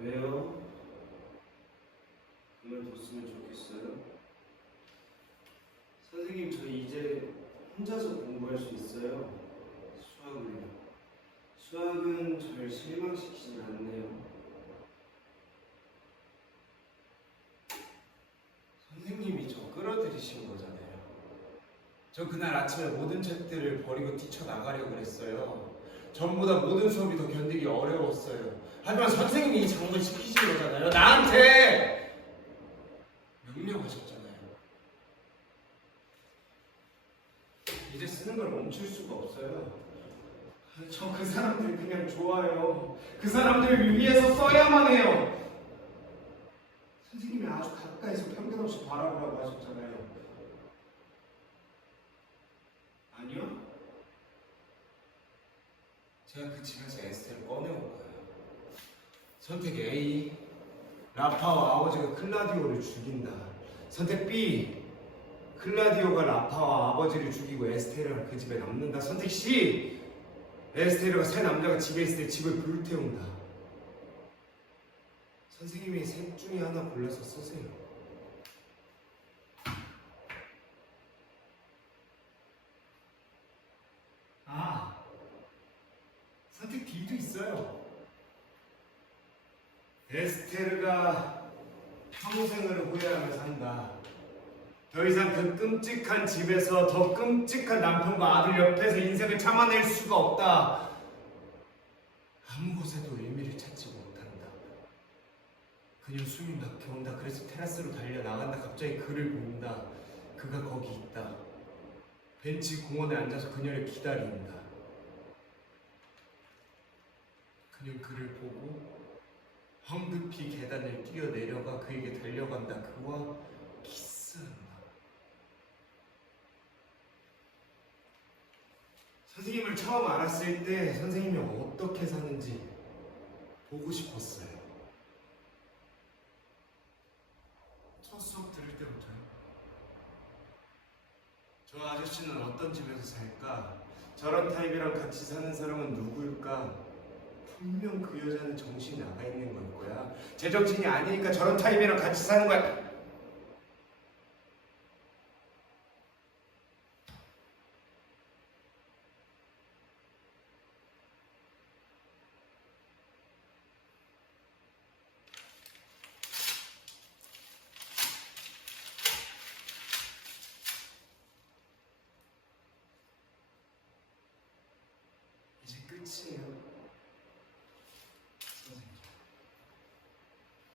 왜요? 그만뒀으면 좋겠어요. 선생님, 저 이제 혼자서 공부할 수 있어요. 수학을요. 수학은 절 실망시키진 않네요. 선생님이 저 끌어들이신 거잖아요. 저 그날 아침에 모든 책들을 버리고 뛰쳐나가려고 그랬어요. 전보다 모든 수업이 더 견디기 어려웠어요. 하지만 선생님이 이 장을 시키신 거잖아요. 나한테 명령하셨잖아요. 이제 쓰는 걸 멈출 수가 없어요. 저 그 사람들 그냥 좋아요. 그 사람들을 위해서 써야만 해요. 선생님이 아주 가까이서 편견 없이 바라보라고 하셨잖아요. 제가 그 집에서 에스테를 꺼내온 거예요. 선택 A. 라파와 아버지가 클라디오를 죽인다. 선택 B. 클라디오가 라파와 아버지를 죽이고 에스테르가 그 집에 남는다. 선택 C. 에스테르가 새 남자가 집에 있을 때 집을 불태운다. 선생님이 셋 중에 하나 골라서 쓰세요. 아, 선택 D도 있어요. 에스테르가 평생을 후회하며 산다. 더 이상 그 끔찍한 집에서 더 끔찍한 남편과 아들 옆에서 인생을 참아낼 수가 없다. 아무 곳에도 의미를 찾지 못한다. 그녀 숨이 막혀온다. 그래서 테라스로 달려 나간다. 갑자기 그를 본다. 그가 거기 있다. 벤치 공원에 앉아서 그녀를 기다린다. 그녀 그를 보고 황급히 계단을 뛰어내려가 그에게 달려간다. 그와 키스한다. 선생님을 처음 알았을 때 선생님이 어떻게 사는지 보고 싶었어요. 첫 수업 들을 때부터요. 저 아저씨는 어떤 집에서 살까? 저런 타입이랑 같이 사는 사람은 누굴까? 분명 그 여자는 정신이 나가 있는 걸 거야. 제정신이 아니니까 저런 타입이랑 같이 사는 거야. 이제 끝이에요.